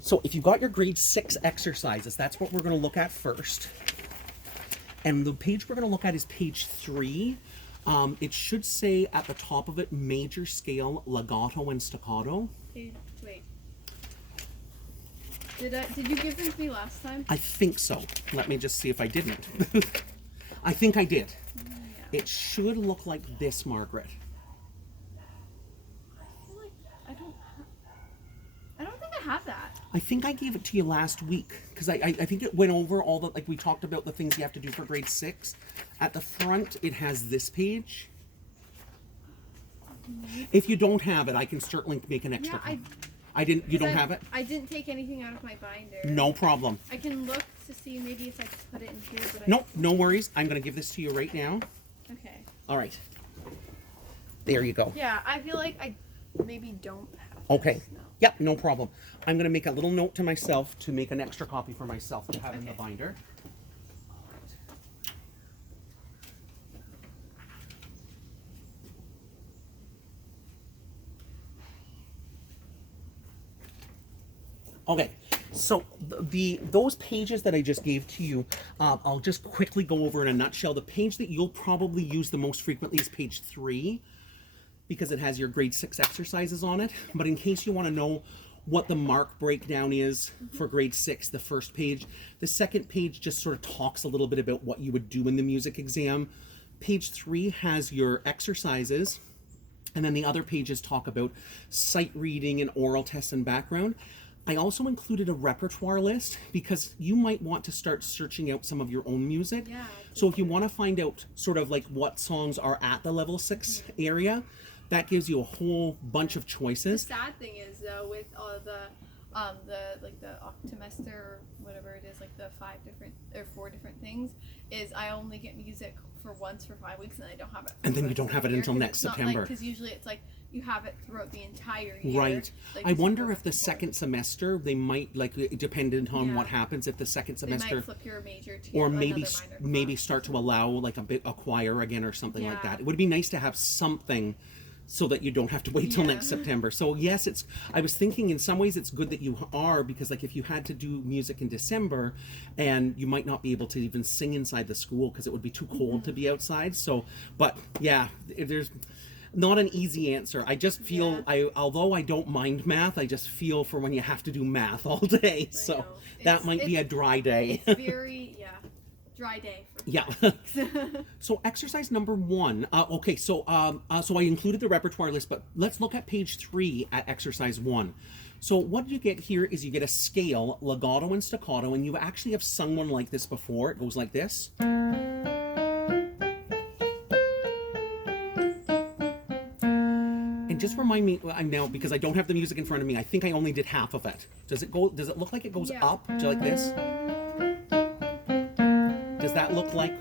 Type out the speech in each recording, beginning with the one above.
So if you've got your grade 6 exercises, that's what we're going to look at first. And the page we're going to look at is page 3. It should say at the top of it, major scale, legato, and staccato. Okay, wait. Did you give them to me last time? I think so. Let me just see if I didn't. I think I did. Yeah. It should look like this, Margaret. I feel like I don't think I have that. I think I gave it to you last week because I think it went over all the, like we talked about the things you have to do for grade 6. At the front, it has this page. If you don't have it, I can certainly make an extra. Yeah, you don't have it? I didn't take anything out of my binder. No problem. I can look to see maybe if I just put it in here. But Nope, no worries. I'm going to give this to you right now. Okay. All right. There you go. Yeah, I feel like I maybe don't have Okay. this now. Yep, no problem. I'm going to make a little note to myself to make an extra copy for myself to have in the binder. Okay, so those pages that I just gave to you, I'll just quickly go over in a nutshell. The page that you'll probably use the most frequently is page 3 because it has your grade 6 exercises on it. But in case you want to know what the mark breakdown is for grade 6, the first page. The second page just sort of talks a little bit about what you would do in the music exam. Page 3 has your exercises. And then the other pages talk about sight reading and oral tests and background. I also included a repertoire list because you might want to start searching out some of your own music. Yeah. So if you want to find out sort of like what songs are at the level 6 area, that gives you a whole bunch of The choices. sad thing is though, with all the octomester or whatever it is, like the 4 different things, is I only get music for once for 5 weeks and I don't have it. And then you don't have it until next September. Because usually it's like you have it throughout the entire year. Right. Like, I wonder if back the and forth. second semester they might, like, dependent on Yeah. what happens, if the second They semester, might flip your major to or another maybe minor maybe class. start to allow like a choir again or something like Yeah. that. It would be nice to have something so that you don't have to wait till Yeah. next September. So yes, I was thinking in some ways it's good that you are, because like if you had to do music in December and you might not be able to even sing inside the school because it would be too cold to be outside. So, but yeah, there's not an easy answer. I just feel, although I don't mind math, I just feel for when you have to do math all day. So know. that might be a dry day. It's very, dry day. For Yeah. So exercise number 1. Okay, so I included the repertoire list, but let's look at page 3 at exercise 1. So what you get here is you get a scale, legato and staccato, and you actually have sung one like this before. It goes like this. And just remind me, I'm now, because I don't have the music in front of me, I think I only did half of it. Does it look like it goes Yeah. up to like this? Does that look like?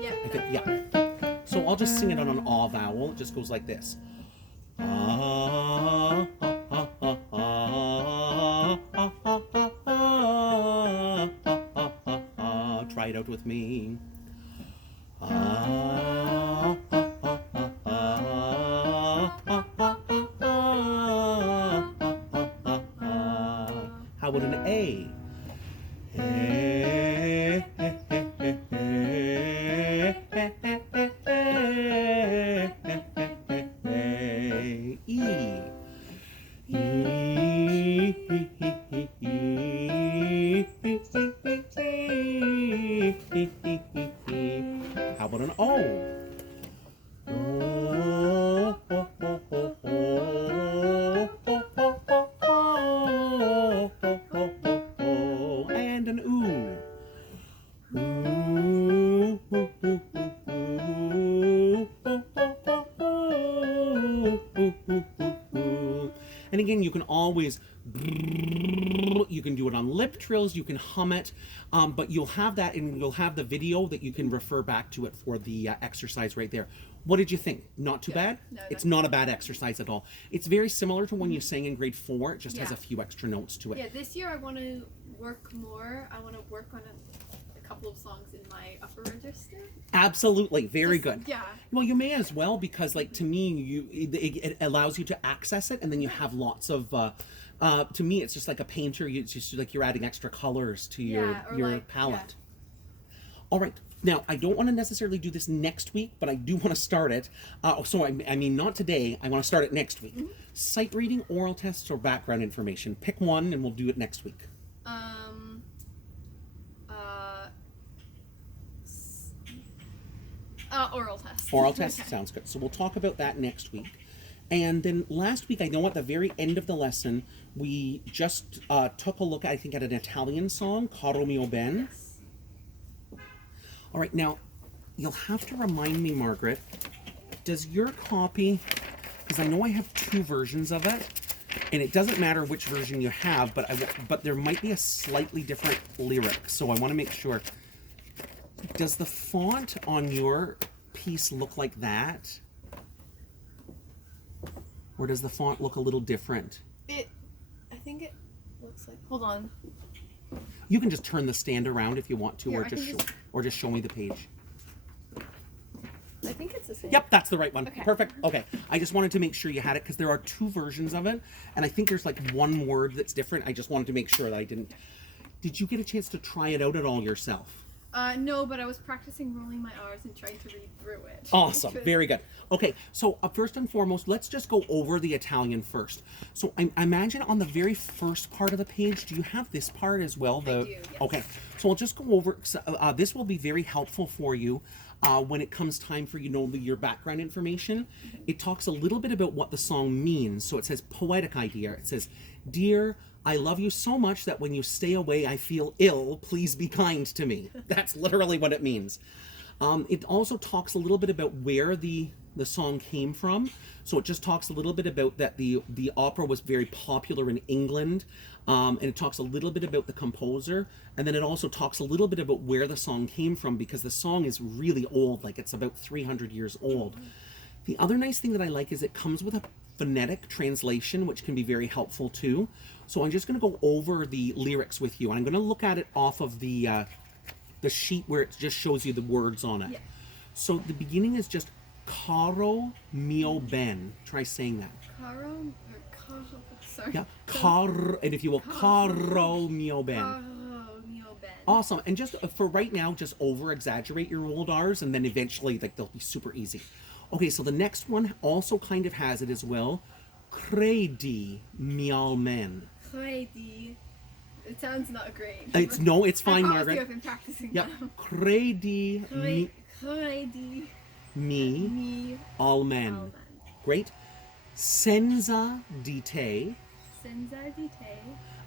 Yeah. I think, yeah. So I'll just sing it on an ah vowel. It just goes like this. Ah, ah, ah, ah, ah, ah, ah, ah, ah, ah, ah, ah. Try it out with me. Ah, ah, ah, ah, ah, ah, ah, ah, ah, ah. How about an A? How about an O? And an oo. And again, you can always, you can do it on lip trills, you can hum it, but you'll have that, and you'll have the video that you can refer back to it for the exercise right there. What did you think? Not too bad? No, It's not not a bad exercise at all. It's very similar to when you sang in grade 4. It just has Yeah. a few extra notes to it. Yeah, this year I want to work more. I want to work on a couple of songs in my upper register. Absolutely. Very good. Yeah. Well, you may as well, because like to me, it allows you to access it, and then you have lots of To me, it's just like a painter. It's just like you're adding extra colors to your palette. All right. Now, I don't want to necessarily do this next week, but I do want to start it. I mean, not today. I want to start it next week. Sight reading, oral tests, or background information. Pick one, and we'll do it next week. Oral test. Oral test sounds good. So we'll talk about that next week. And then last week, I know at the very end of the lesson, we just took a look, I think, at an Italian song, Caro mio ben. Yes. All right, now, you'll have to remind me, Margaret, does your copy, because I know I have two versions of it, and it doesn't matter which version you have, but there might be a slightly different lyric, so I want to make sure. Does the font on your piece look like that? Or does the font look a little different? I think it looks like, hold on. You can just turn the stand around if you want to, Here, or just show me the page. I think it's the same. Yep, that's the right one. Okay. Perfect. Okay, I just wanted to make sure you had it because there are two versions of it, and I think there's like one word that's different. I just wanted to make sure that I didn't. Did you get a chance to try it out at all yourself? No, but I was practicing rolling my R's and trying to read through it. Awesome. Very good. Okay, so first and foremost, let's just go over the Italian first. So I imagine on the very first part of the page, do you have this part as well? I do, yes. Okay, so I'll just go over, this will be very helpful for you when it comes time for, your background information. It talks a little bit about what the song means. So it says poetic idea. It says, "Dear, I love you so much that when you stay away, I feel ill. Please be kind to me." That's literally what it means. It also talks a little bit about where the song came from. So it just talks a little bit about that the opera was very popular in England. And it talks a little bit about the composer. And then it also talks a little bit about where the song came from, because the song is really old, like it's about 300 years old. The other nice thing that I like is it comes with a phonetic translation, which can be very helpful too. So I'm just going to go over the lyrics with you. And I'm going to look at it off of the sheet where it just shows you the words on it. Yeah. So the beginning is just Caro mio ben. Try saying that. Sorry. Yeah. And if you will, Caro mio ben. Caro mio ben. Awesome. And just for right now, just over exaggerate your old R's, and then eventually they'll be super easy. Okay, so the next one also kind of has it as well. Credi mio ben. Credi. It sounds not great. It's fine, Margaret. I've been practicing. Yep. Credi Credi mi almen. Great. Senza di te. Senza di te.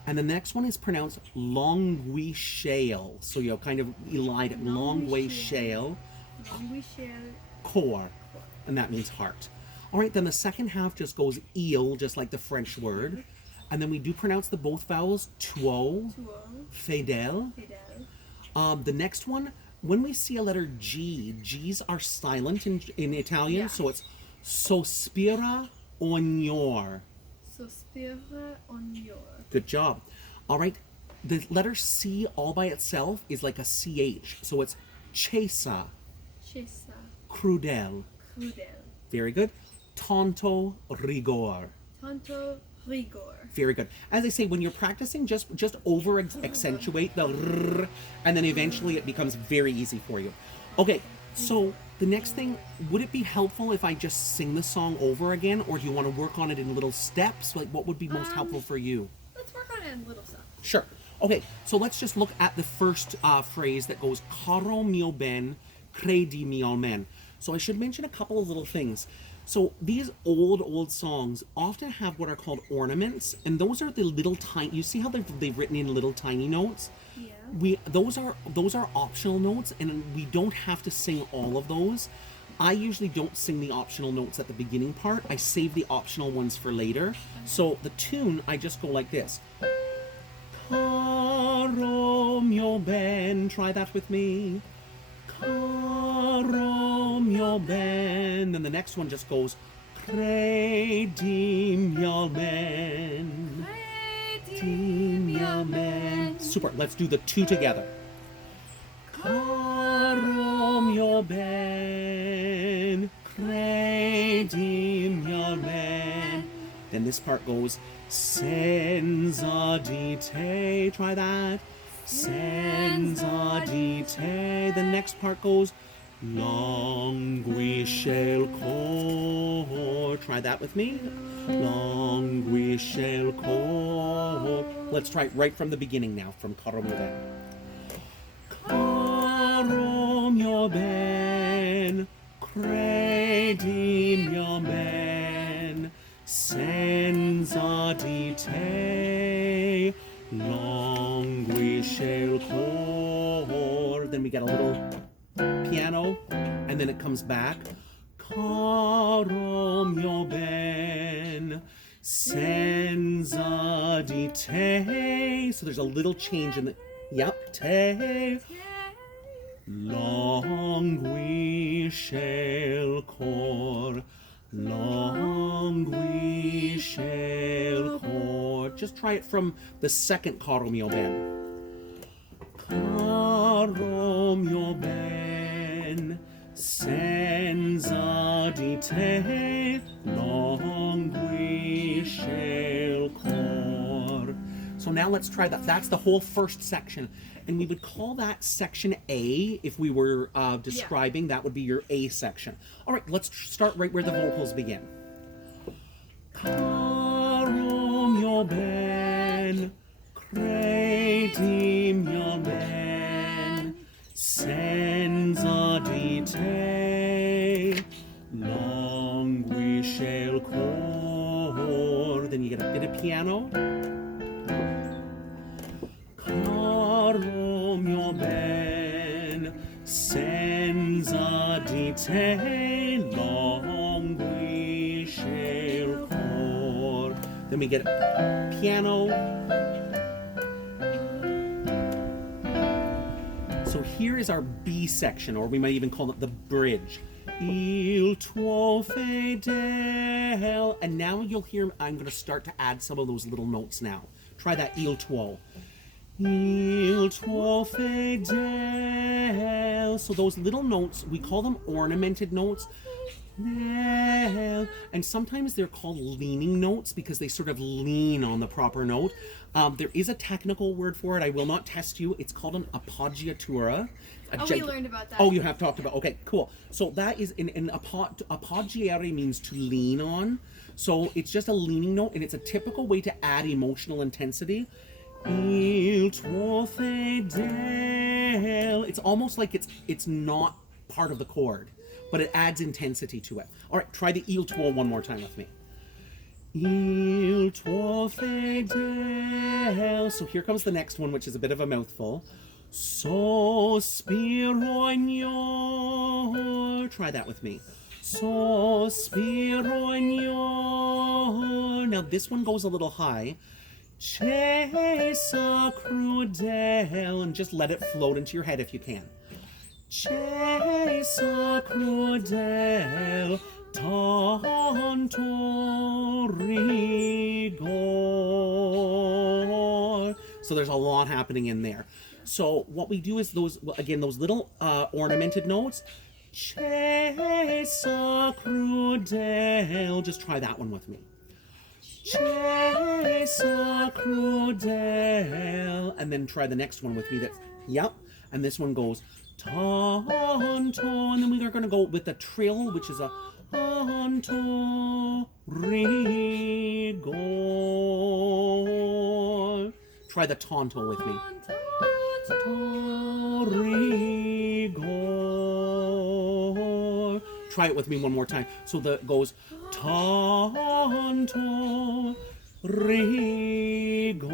And the next one is pronounced longuiscale. So kind of elide it. Longuiscale. Longuiscale. Cor. And that means heart. All right, then the second half just goes il, just like the French word. And then we do pronounce the both vowels, tuo, fedele. The next one, when we see a letter G, G's are silent in Italian, Yeah. so it's sospira ognor. Sospira ognor. Good job. All right, the letter C all by itself is like a CH, so it's cesa, Cesa. crudel. Crudel. Very good. Tanto rigor. Tanto rigor. Very good. As I say, when you're practicing, just over accentuate the rrr, and then eventually it becomes very easy for you. Okay, so the next thing, would it be helpful if I just sing the song over again, or do you want to work on it in little steps? Like, what would be most helpful for you? Let's work on it in little stuff. Sure. Okay, so let's just look at the first phrase that goes, Caro mio ben, credi mio men. So I should mention a couple of little things. So these old songs often have what are called ornaments, and those are the little tiny. You see how they've written in little tiny notes? Yeah. Those are optional notes, and we don't have to sing all of those. I usually don't sing the optional notes at the beginning part. I save the optional ones for later. So the tune, I just go like this. Caro mio ben. Try that with me. Caro mio ben. Then the next one just goes credi mio ben. Credi mio ben. Super. Let's do the two together. Caro mio ben. Credi mio ben. Then and this part goes senza di te. Try that. Senza di te. The next part goes languisce il cor. Try that with me. Languisce il cor. Let's try it right from the beginning now, from Caro mio ben. Caro mio ben, credi mio ben, senza di te languisce il cor. Then we get a little piano, and then it comes back. Caro mio ben, senza di te. So there's a little change in the, yep, te. Languisce il cor, languisce il cor. Just try it from the second Caro mio ben. Caro mio ben, senza di te languisce il cor. So now let's try that. That's the whole first section. And we would call that section A if we were describing. That would be your A section. All right, let's start right where the vocals begin. Caro mio ben, credi mio ben, senza di te languisce il cor. Then you get a bit of piano. Caro mio ben, senza di te languisce il cor. Then we get piano. So here is our B section, or we might even call it the bridge. Il tuo fedele. And now you'll hear I'm going to start to add some of those little notes now. Try that il tuo. Il tuo fedele. So those little notes, we call them ornamented notes. And sometimes they're called leaning notes because they sort of lean on the proper note. There is a technical word for it. I will not test you. It's called an appoggiatura. We learned about that. Oh, you have talked about. Okay, cool. So that is appoggiare means to lean on. So it's just a leaning note, and it's a typical way to add emotional intensity. Il tuo fedele. It's almost like it's not part of the chord, but it adds intensity to it. All right, try the il tuo one more time with me. Il tuo fedele. So here comes the next one, which is a bit of a mouthful. Sospiro ignor. Try that with me. Sospiro ignor. Now this one goes a little high. Cesa crudel. And just let it float into your head if you can. Cesa crudel. Tanto rigor. So there's a lot happening in there. So what we do is those little ornamented notes. Cesa crudel. Just try that one with me. Cesa crudel. And then try the next one with me. That's, yep. And this one goes tanto. And then we are going to go with the trill, which is a tanto rigor. Try the tanto with me. Rigor. Try it with me one more time. So that goes tanto rigor.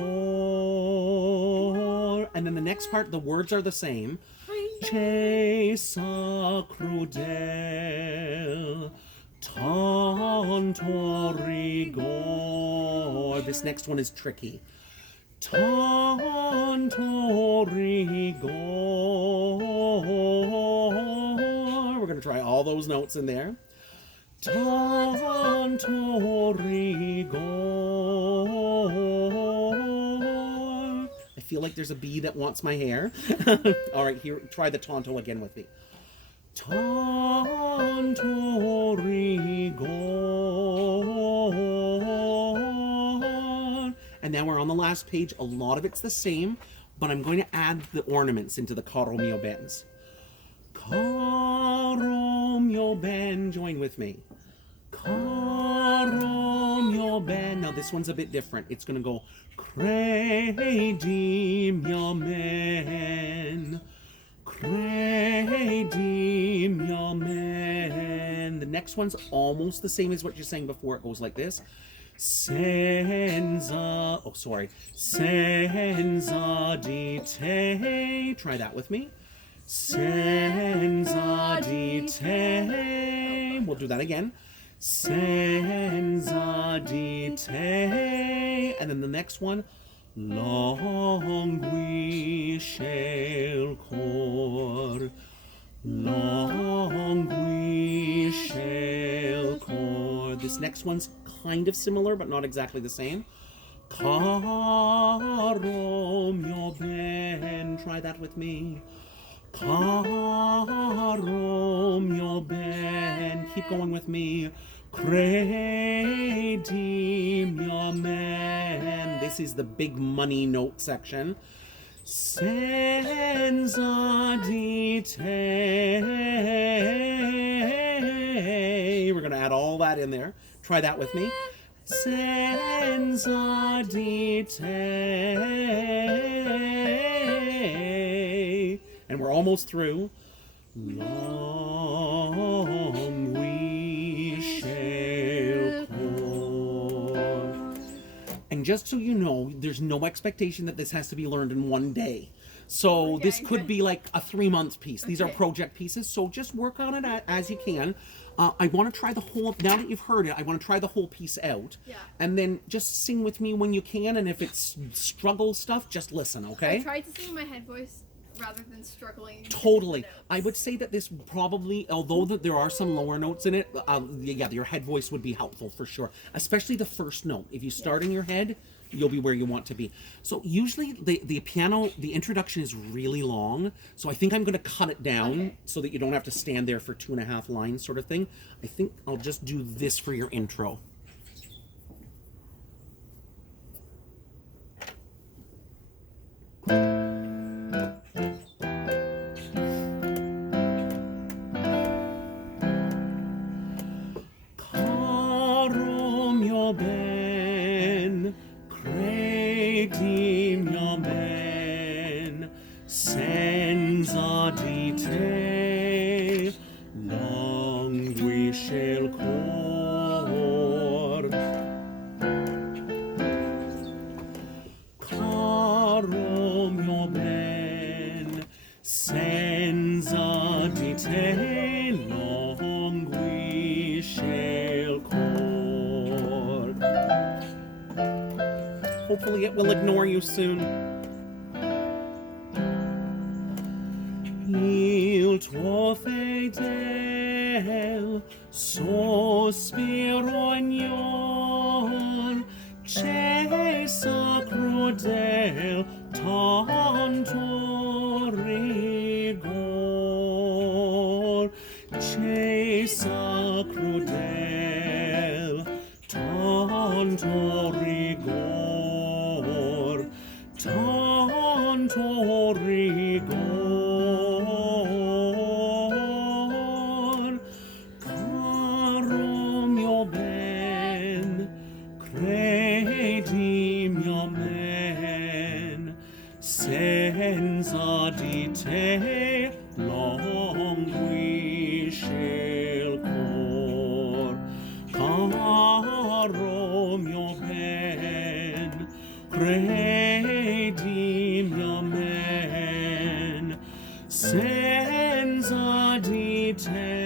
And then the next part, the words are the same. Cesa crudel. Tanto rigor. This next one is tricky. Tanto rigor. We're going to try all those notes in there. Tanto rigor. I feel like there's a bee that wants my hair. All right, here, try the tanto again with me. Tanto rigor. And now we're on the last page. A lot of it's the same, but I'm going to add the ornaments into the caro mio bends. Caro mio ben, join with me. Caro mio ben. Now this one's a bit different. It's going to go credi mio men. Credi mio men. The next one's almost the same as what you're saying before. It goes like this. Senza di te. Try that with me. Senza di te. We'll do that again. Senza di te. And then the next one. Languisce il cor. Languisce il cor. This next one's kind of similar, but not exactly the same. Caro mio ben. Try that with me. Caro mio ben. Keep going with me. Credi mio men. This is the big money note section. Senza di te. We're going to add all that in there. Try that with me. Senza di te. And we're almost through. Languisce il cor. And just so you know, there's no expectation that this has to be learned in one day. So Okay, this could good. be like a 3-month piece. These are Okay. project pieces, so just work on it as you can. I want to try the whole, now that you've heard it, I want to try the whole piece out. Yeah. And then just sing with me when you can, and if it's struggle stuff, just listen, okay? I tried to sing in my head voice rather than struggling. to Totally. the notes. I would say that this probably, although there are some lower notes in it, yeah, your head voice would be helpful for sure. Especially the first note. If you start in your head, you'll be where you want to be. So usually the piano, the introduction is really long. So I think I'm going to cut it down Okay. so that you don't have to stand there for 2.5 lines sort of thing. I think I'll just do this for your intro. Caro mio ben, credi mio ben, senza di te languisce il cor. Caro mio ben, senza di te languisce il cor. Hopefully it will ignore you soon. Il tuo fedel sospiro ignor, cessa crudel tanto rigor, cessa crudel tanto rigor, tanto rigor. Caro mio ben, credi mio men, senza di te languisce il cor. Caro mio ben, credi mio men, senza di te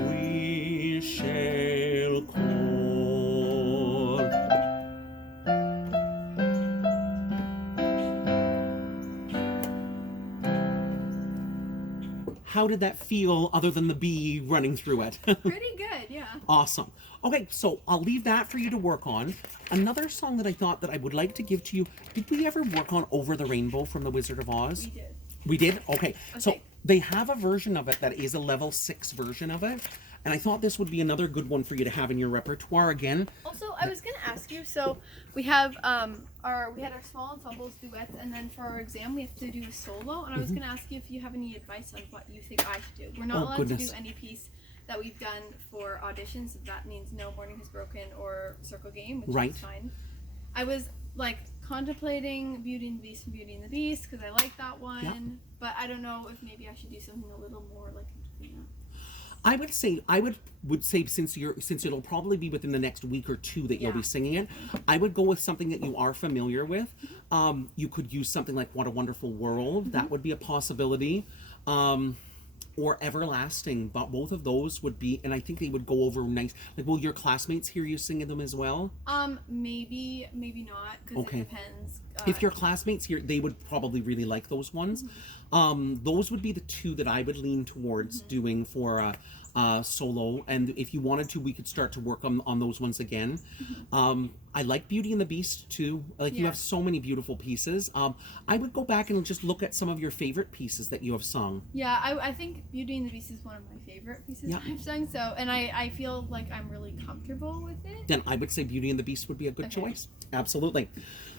languisce il cor. How did that feel other than the bee running through it? Pretty good, yeah. Awesome. Okay, so I'll leave that for you to work on. Another song that I thought that I would like to give to you. Did we ever work on Over the Rainbow from The Wizard of Oz? We did. We did? Okay. So Okay. They have a version of it that is a level 6 version of it, and I thought this would be another good one for you to have in your repertoire again. Also, I was gonna ask you. So we have we had our small ensembles duets, and then for our exam we have to do a solo. And I was gonna ask you if you have any advice on what you think I should do. We're not Oh, allowed goodness. to do any piece that we've done for auditions. That means no Morning Has Broken or Circle Game, which Right. is fine. I was like contemplating Beauty and the Beast and Beauty and the Beast because I like that one, Yeah. but I don't know if maybe I should do something a little more like. I would say since it'll probably be within the next week or two that you'll Yeah. be singing it, I would go with something that you are familiar with. You could use something like What a Wonderful World. That would be a possibility. Or Everlasting, but both of those would be, and I think they would go over nice. Like, will your classmates hear you singing them as well? Maybe not, because Okay. it depends. If your classmates here, they would probably really like those ones. Those would be the two that I would lean towards doing for solo. And if you wanted to, we could start to work on those ones again. I like Beauty and the Beast too. Like, you Yeah. have so many beautiful pieces. I would go back and just look at some of your favorite pieces that you have sung. Yeah, I think Beauty and the Beast is one of my favorite pieces Yeah. I've sung. So, and I feel like I'm really comfortable with it. Then I would say Beauty and the Beast would be a good Okay. choice. Absolutely.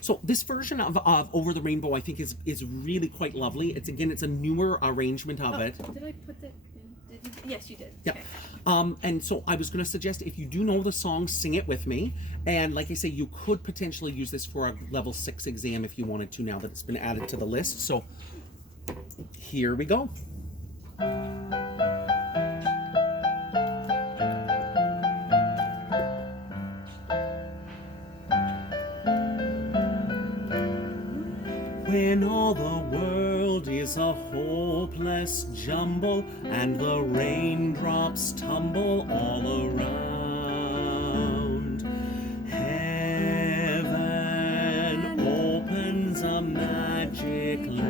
So this version of Over the Rainbow, I think is really quite lovely. It's a newer arrangement of it. Did I put that in? Yes, you did. Yeah. Okay. And so I was going to suggest, if you do know the song, sing it with me. And like I say, you could potentially use this for a level 6 exam if you wanted to, now that it's been added to the list. So here we go. When all the world is a hopeless jumble and the raindrops tumble all around, heaven opens a magic lane.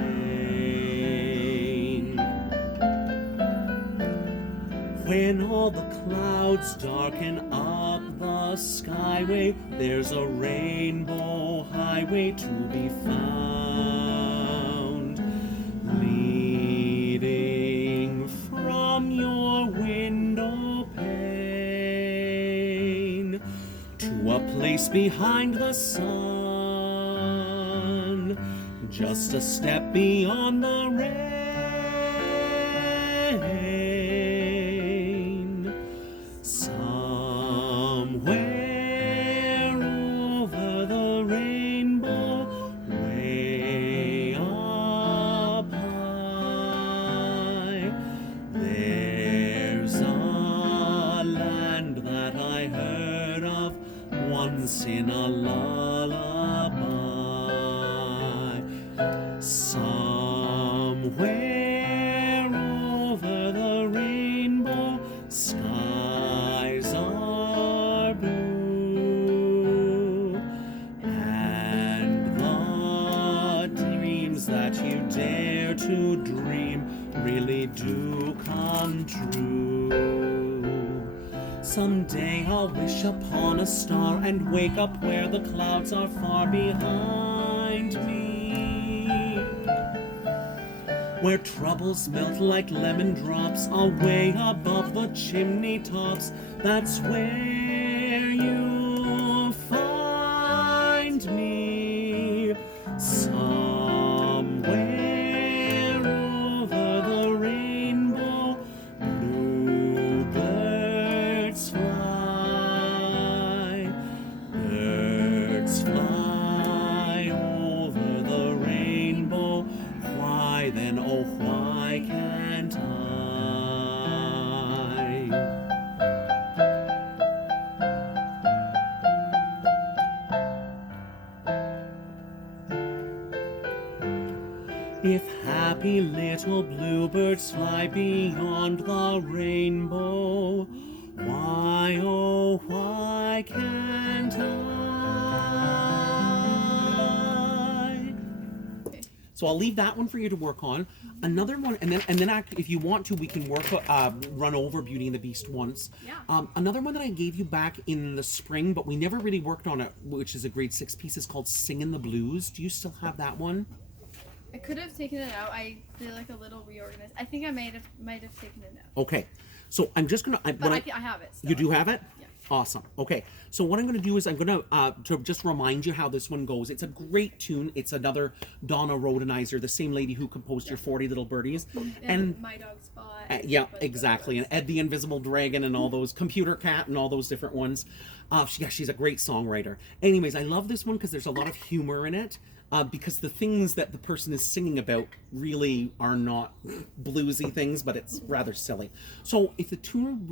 When all the clouds darken up the skyway, there's a rainbow highway to be found, leading from your window pane to a place behind the sun, just a step beyond the rain. Somewhere over the rainbow, way up high, there's a land that I heard of once in a lullaby. Somewhere over the rainbow, skies are blue, and the dreams that you dare to dream really do come true. Someday I'll wish upon a star and wake up where the clouds are far behind me, where troubles melt like lemon drops away above the chimney tops. That's where you'll find me. Somewhere over the rainbow, bluebirds fly. Birds fly over the rainbow. Why then, oh why can't I? If happy little bluebirds fly beyond the rainbow, why, oh, why can't I? So I'll leave that one for you to work on. Another one, and then if you want to, we can run over Beauty and the Beast once. Yeah. Another one that I gave you back in the spring, but we never really worked on it, which is a grade 6 piece, is called Singin' the Blues. Do you still have that one? I could have taken it out. I feel like a little reorganized. I think I might have taken it out. Okay, so I'm just gonna. But I have it. Still. You do have it? Yeah. Awesome. Okay, so what I'm going to do is I'm going to just remind you how this one goes. It's a great tune. It's another Donna Rodenizer, the same lady who composed your 40 Little Birdies. And My Dog Spot. Yeah, exactly. And Ed the Invisible Dragon and all those, Computer Cat and all those different ones. She's a great songwriter. Anyways, I love this one because there's a lot of humor in it. Because the things that the person is singing about really are not bluesy things, but it's rather silly. So if the tune,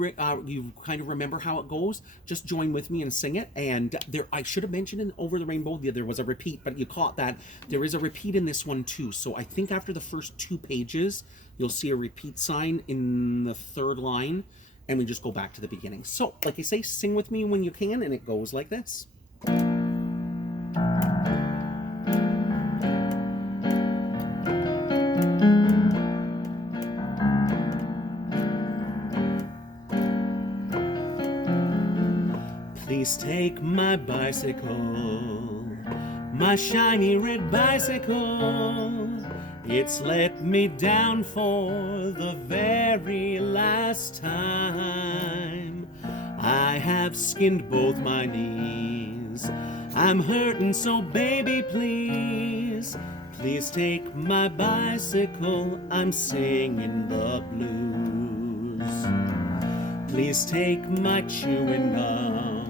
you kind of remember how it goes, just join with me and sing it. And I should have mentioned in Over the Rainbow, there was a repeat, but you caught that. There is a repeat in this one too. So I think after the first 2 pages, you'll see a repeat sign in the 3rd line, and we just go back to the beginning. So, like I say, sing with me when you can, and it goes like this. Please take my bicycle, my shiny red bicycle. It's let me down for the very last time. I have skinned both my knees. I'm hurting, so baby, please. Please take my bicycle, I'm singing the blues. Please take my chewing gum,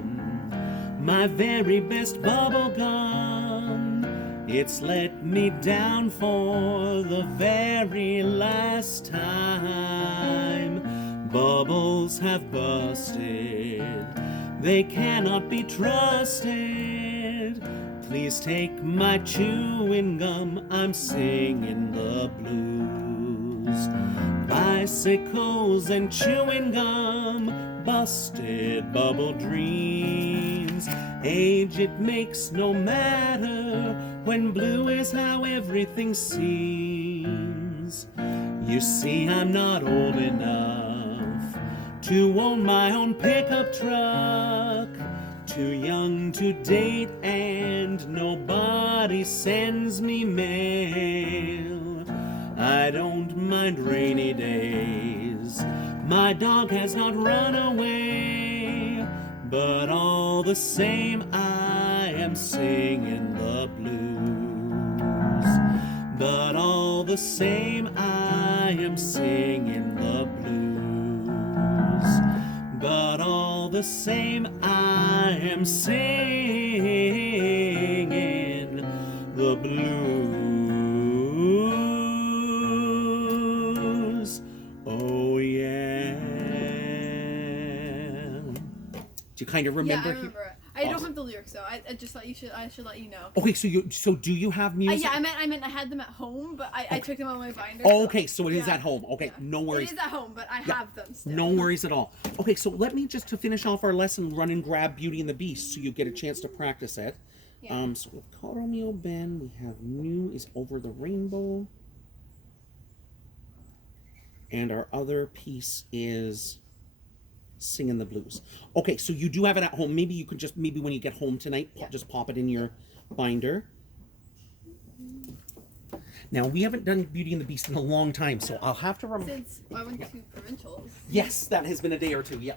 my very best bubble gum. It's let me down for the very last time. Bubbles have busted, they cannot be trusted. Please take my chewing gum, I'm singing the blues. Bicycles and chewing gum, busted bubble dreams. Age, it makes no matter when blue is how everything seems. You see, I'm not old enough to own my own pickup truck. Too young to date and nobody sends me mail. I don't mind rainy days, my dog has not run away. But all the same I am singing the blues. But all the same I am singing the blues. But all the same I am singing the blues. Oh yeah. Do you kind of remember? Yeah, I remember it. I don't have the lyrics though. I just thought I should let you know. Okay, so do you have music? Yeah, I meant I had them at home, but I took them on my binder. Oh, okay, so it is at home. Okay, yeah. No worries. It is at home, but I have them still. No worries at all. Okay, so let me just to finish off our lesson, run and grab Beauty and the Beast, so you get a chance to practice it. Yeah. So we've called Romeo Ben. We have New is Over the Rainbow, and our other piece is Singing the Blues. Okay, so you do have it at home. Maybe you could maybe when you get home tonight, just pop it in your binder. Now, we haven't done Beauty and the Beast in a long time, so I'll have to remember. Since I went to provincials. Yes, that has been a day or two, yeah.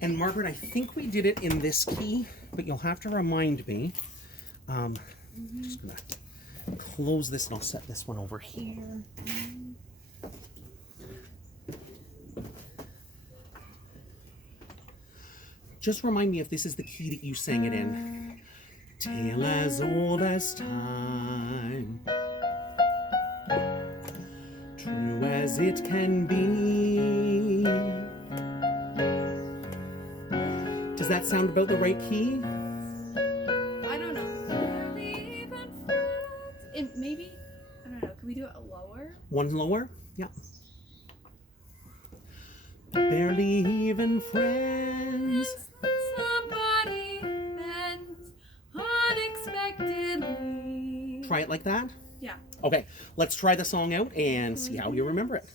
And Margaret, I think we did it in this key, but you'll have to remind me. I'm just gonna close this and I'll set this one over here. Just remind me if this is the key that you sang it in. Tale as old as time, true as it can be. Does that sound about the right key? I don't know. Maybe. I don't know. Can we do it lower? One lower? Yeah. Barely even friends. Somebody bends unexpectedly. Try it like that? Yeah. Okay, let's try the song out and see how you remember it.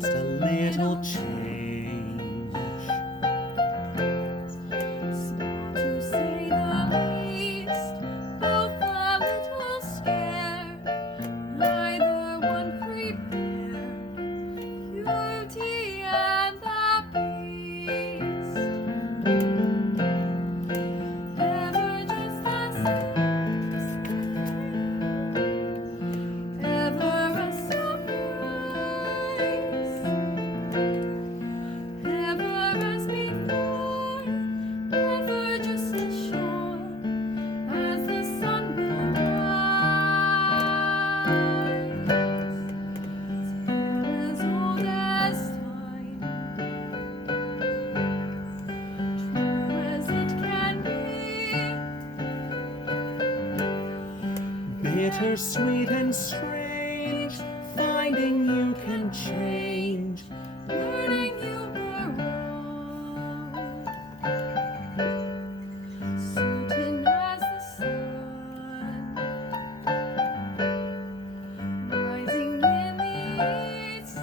Just a little change. Small to say the least, both a little scared, neither one prepared. Beauty and the Beast, ever just the same, ever a surprise, ever as before, ever just as sure as the sun will rise. Tale as old as time, true as it can be. Bittersweet and strange, finding you can change. Learning you were wrong, certain as the sun, rising in the east,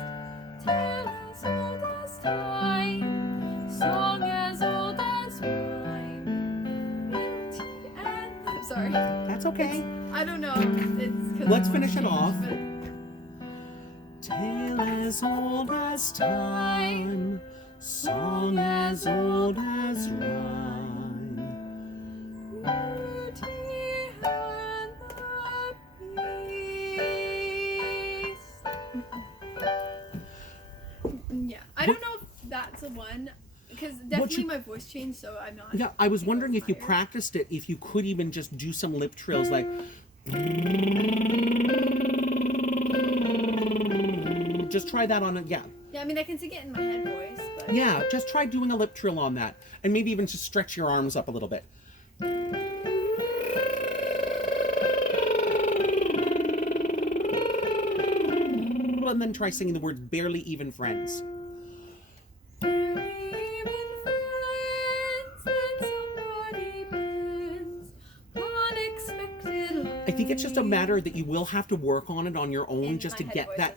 tale as old as time, song as old as rhyme, beauty and I'm sorry, That's okay. I don't know. It's 'cause Let's I finish it changed, off. but- Tale as old as time, song as old as rhyme. Beauty and the Beast. Yeah, I don't know if that's a one because definitely you- my voice changed, so I'm not. Yeah, I was wondering if you higher. practiced it, if you could even just do some lip trills like. Just try that on it, yeah. Yeah, I mean I can sing it in my head voice, but Yeah, just try doing a lip trill on that. And maybe even just stretch your arms up a little bit. And then try singing the words barely even friends. barely even friends, and somebody bends unexpectedly. I think it's just a matter that you will have to work on it on your own In just my to head get voice that as